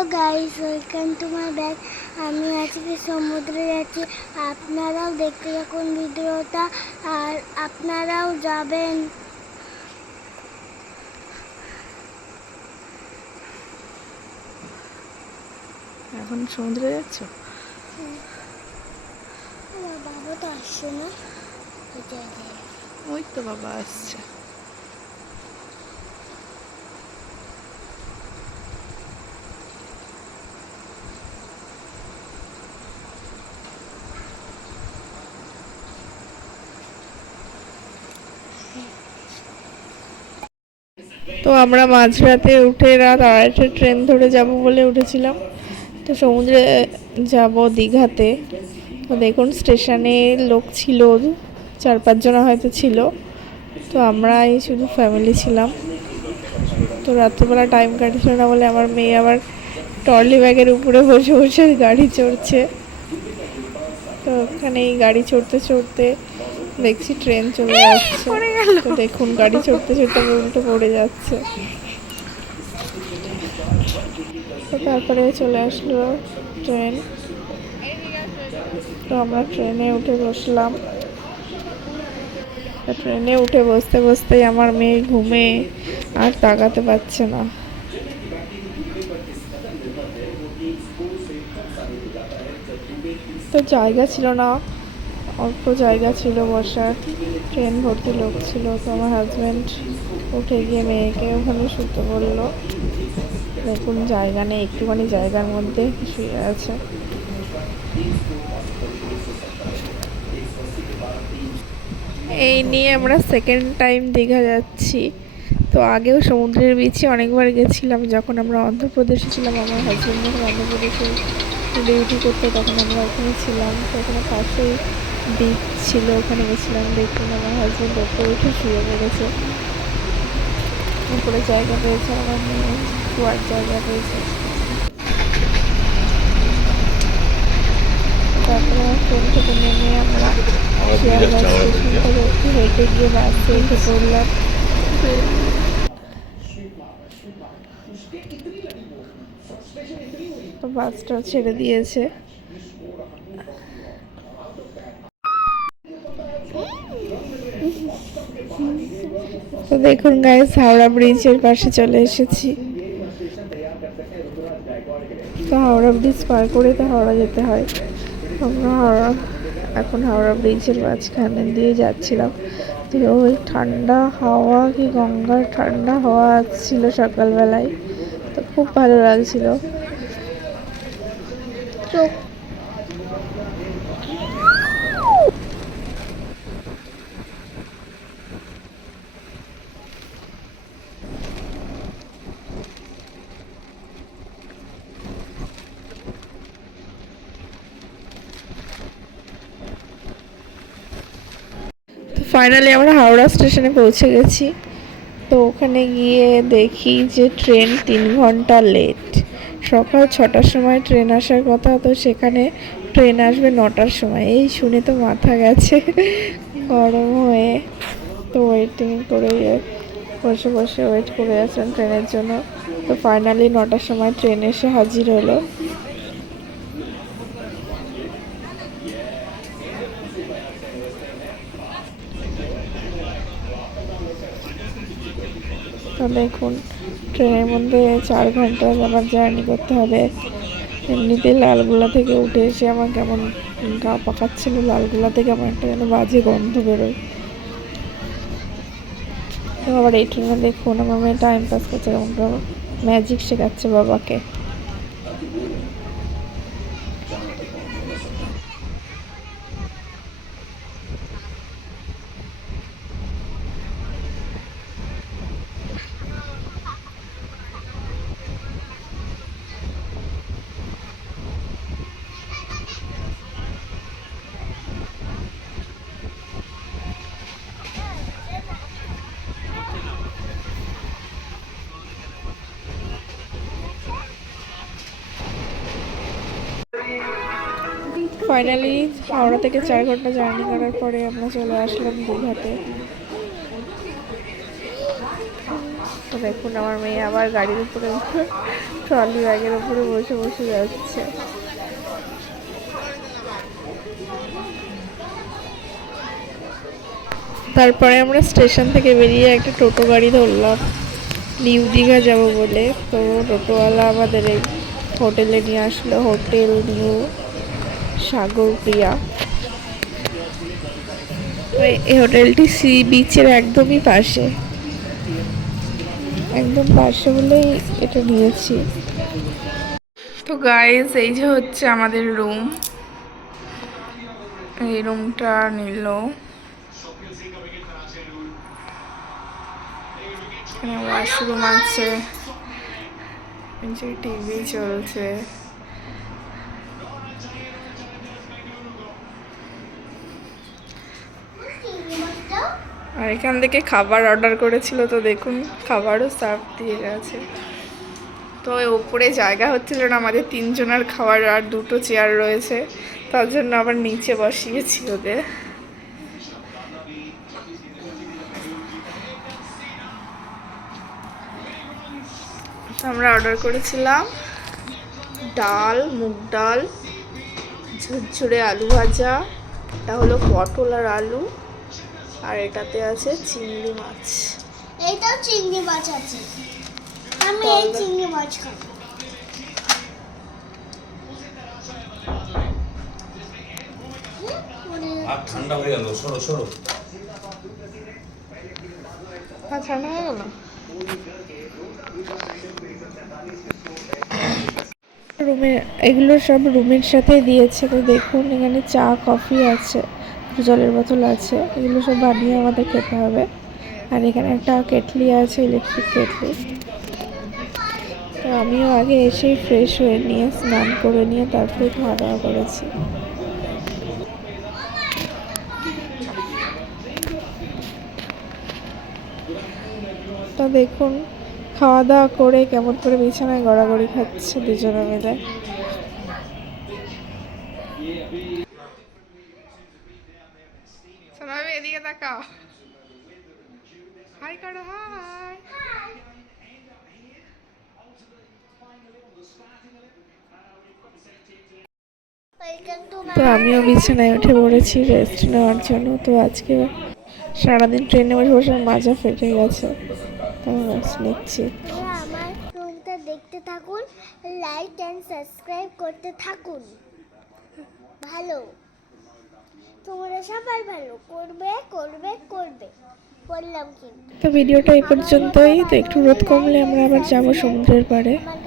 Hello guys, welcome to my bag. আমি আজকে সমুদ্রে যাচ্ছি, আপনারাও দেখতে থাকুন ভিডিওটা আর আপনারাও যাবেন। এখন সমুদ্রে যাচ্ছ? আমার বাবা তো আসছে না, ওই তো বাবা আসছে। তো আমরা মাঝরাতে উঠে রাত 2:30 ট্রেন ধরে যাব বলে উঠেছিলাম। তো সমুদ্রে যাব দীঘাতে। তো দেখুন স্টেশনে লোক ছিল 4-5 জন হয়তো ছিল। তো আমরা এই শুধু ফ্যামিলি ছিলাম। তো রাত্রিবেলা টাইম কাটছিল না বলে আমার মেয়ে আবার ট্রলি ব্যাগের উপরে বসে বসে গাড়ি চড়ছে। তো ওখানে এই গাড়ি চড়তে চড়তে দেখছি ট্রেন চলে যাচ্ছে। তো দেখুন গাড়ি চড়তে চড়তে উল্টো পড়ে যাচ্ছে। তো তারপরে চলে আসলো ট্রেন। তো আমরা ট্রেনে উঠে বসলাম। ট্রেনে উঠে বসতে বসতেই আমার মেয়ে ঘুমে আর তাকাতে পারছে না। তো জায়গা ছিল না, অল্প জায়গা ছিল বসার, ট্রেন ভর্তি লোক ছিল। তো আমার হাজব্যান্ড উঠে গিয়ে মেয়েকে ওখানে শুতে বললো। দেখুন জায়গা নেই, একটুখানি জায়গার মধ্যে শুয়ে আছে। এই নিয়ে আমরা সেকেন্ড টাইম দীঘা যাচ্ছি। তো আগেও সমুদ্রের বিচে অনেকবার গেছিলাম, যখন আমরা অন্ধ্রপ্রদেশে ছিলাম। আমার হাজব্যান্ড যখন অন্ধ্রপ্রদেশে ডিউটি করতো তখন আমরা ওখানে ছিলাম। তো ওখানে পাশেই বিচ ছিল, ওখানে গেছিলাম। দেখুন আমার হাজব্যান্ড ওপরে উঠে শুয়ে পড়েছে, উপরে জায়গা পেয়েছে, আমার মেয়ে শোয়ার জায়গা পেয়েছে। তারপরে ট্রেন থেকে নেমে আমরা শিয়ালদা স্টেশন থেকে একটু হেঁটে গিয়ে বাসে উঠে পড়লাম। তো বাসটা ছেড়ে দিয়েছে। তো দেখুন গাইস, হাওড়া ব্রিজের পাশে চলে এসেছি। তো হাওড়া ব্রিজ পার করে তো হাওড়া যেতে হয়। আমরা এখন হাওড়া ব্রিজের মাঝখানে দিয়ে যাচ্ছিলাম। তো ওই ঠান্ডা হাওয়া, কি গঙ্গার ঠান্ডা হাওয়া আসছিল সকালবেলায়। তো খুব ভালো লাগছিল। ফাইনালি আমরা হাওড়া স্টেশনে পৌঁছে গেছি। তো ওখানে গিয়ে দেখি যে ট্রেন 3 ঘন্টা লেট। সকাল 6টার সময় ট্রেন আসার কথা, তো সেখানে ট্রেন আসবে 9টার সময়। এই শুনে তো মাথা গেছে গরম হয়ে। তো ওয়েটিং করে বসে বসে ওয়েট করে আছেন ট্রেনের জন্য। তো ফাইনালি 9টার সময় ট্রেন এসে হাজির হলো। তো দেখুন ট্রেনের মধ্যে 4 ঘন্টা আবার জার্নি করতে হবে। এমনিতেই লালগোলা থেকে উঠে এসে আমার কেমন গা পাকাচ্ছিল। লালগোলা থেকে আমার একটা যেন বাজে গন্ধ বেরোয়। তো আবার এই ট্রেনে দেখুন আমার মেয়ে টাইম পাস করছে, ম্যাজিক শেখাচ্ছে বাবাকে। ফাইনালি হাওড়া থেকে 4 ঘন্টা জার্নি করার পরে আমরা চলে আসলাম দীঘাতে। তো দেখুন আমার মেয়ে আবার গাড়ির উপরে ট্রলি ব্যাগের উপরে বসে বসে যাচ্ছে। তারপরে আমরা স্টেশন থেকে বেরিয়ে একটা টোটো গাড়ি ধরলাম নিউ দীঘা যাবো বলে। তো টোটোওয়ালা আমাদের এই হোটেলে নিয়ে আসলো, হোটেল নিউ সাগরপ্রিয়া। এই হোটেলটি সি বিচের একদমই পাশে, একদম পাশে বলেই এটা নিয়েছি। তো গাইস এই যে হচ্ছে আমাদের রুম, এই রুমটা নিল। এখানে ওয়াশরুম আছে, টিভি চলছে। আর এখান থেকে খাবার অর্ডার করেছিল, তো দেখুন খাবারও সার্ভ দিয়ে গেছে। তো ওপরে জায়গা হচ্ছিল না আমাদের, 3 জনের খাবার আর 2টো চেয়ার রয়েছে, তার জন্য আবার নিচে বসিয়েছি ওদের। আমরা অর্ডার করেছিলাম ডাল, মুগ ডাল, ঝুরঝুরে আলু ভাজা, এটা হলো পটল আর আলু, আর এটাতে আছে চিংড়ি মাছ। এইটাও চিংড়ি মাছ আছে, আমি এই চিংড়ি মাছ খাবো। ঠান্ডা হয়ে গেল, সরো সরো। ঠান্ডা হয়ে গেল। রুমে এগুলো সব রুমের সাথে দিয়েছে। তো দেখুন এখানে চা কফি আছে, জলের বোতল আছে, এগুলো সব বানিয়ে আমাদের খেতে হবে। আর এখানে একটা কেটলি আছে, ইলেকট্রিক কেটলি। তো আমিও আগে এসেই ফ্রেশ হয়ে নিয়ে স্নান করে নিয়ে তারপরে খাওয়া দাওয়া করেছি। তো দেখুন খাওয়া দাওয়া করে কেমন করে বিছানায় গড়াগড়ি খাচ্ছে দুজনে মিলে। এদিকে তাকাও, হাই করো, হাই। তো আমিও বিছানায় উঠে পড়েছি রেস্ট নেওয়ার জন্য। তো আজকে সারাদিন ট্রেনে বসে বসে মাজা ফেটে গেছে, তো রেস্ট নিচ্ছি। আমার রুমটা দেখতে থাকুন, লাইক এন্ড সাবস্ক্রাইব করতে থাকুন। ভালো, তোমরা সবাই ভালো করবে করবে করবে বললাম কিন্তু। তো ভিডিওটা এই পর্যন্তই। তো একটু রোদ কমলে আমরা আবার যাবো সমুদ্রের পাড়ে। আমার